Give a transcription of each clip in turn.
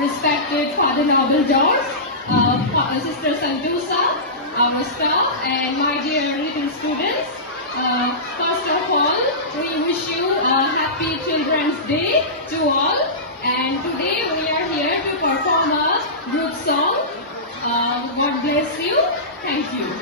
respected Father Noble George, Sister Santusa, our staff, and my dear little students. First of all, we wish you a happy Children's Day to all. And today we are here to perform a group song. God bless you. Thank you.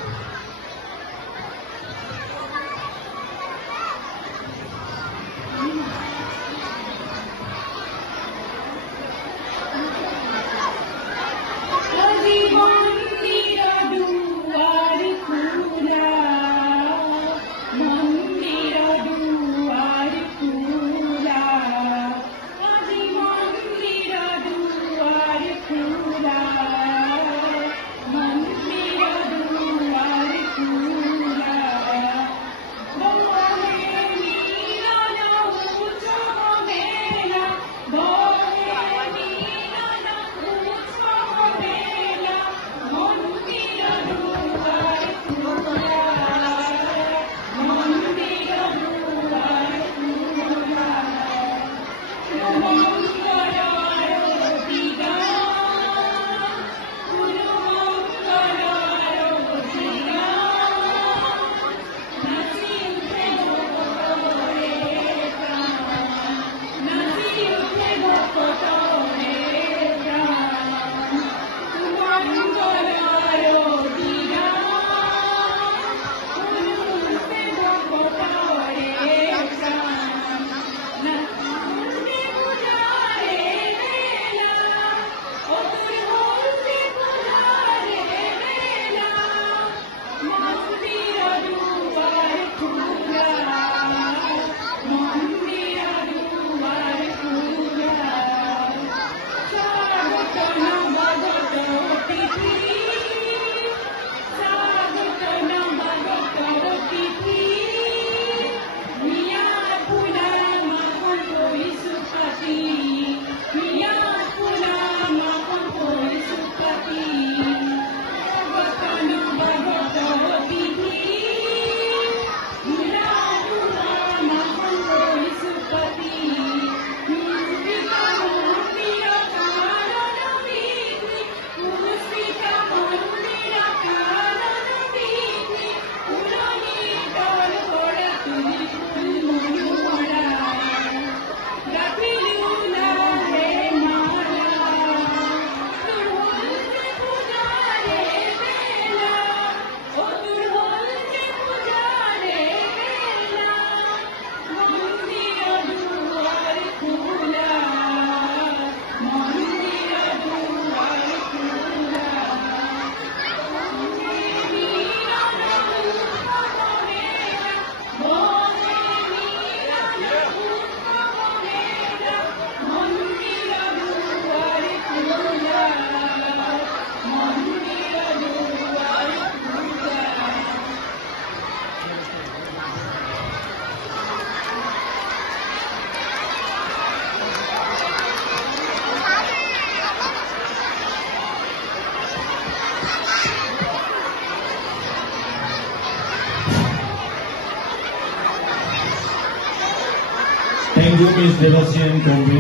Thank you, Ms. Devasian Kombi.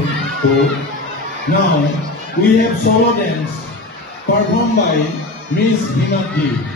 Now, we have solo dance performed by Ms. Vinod Ji.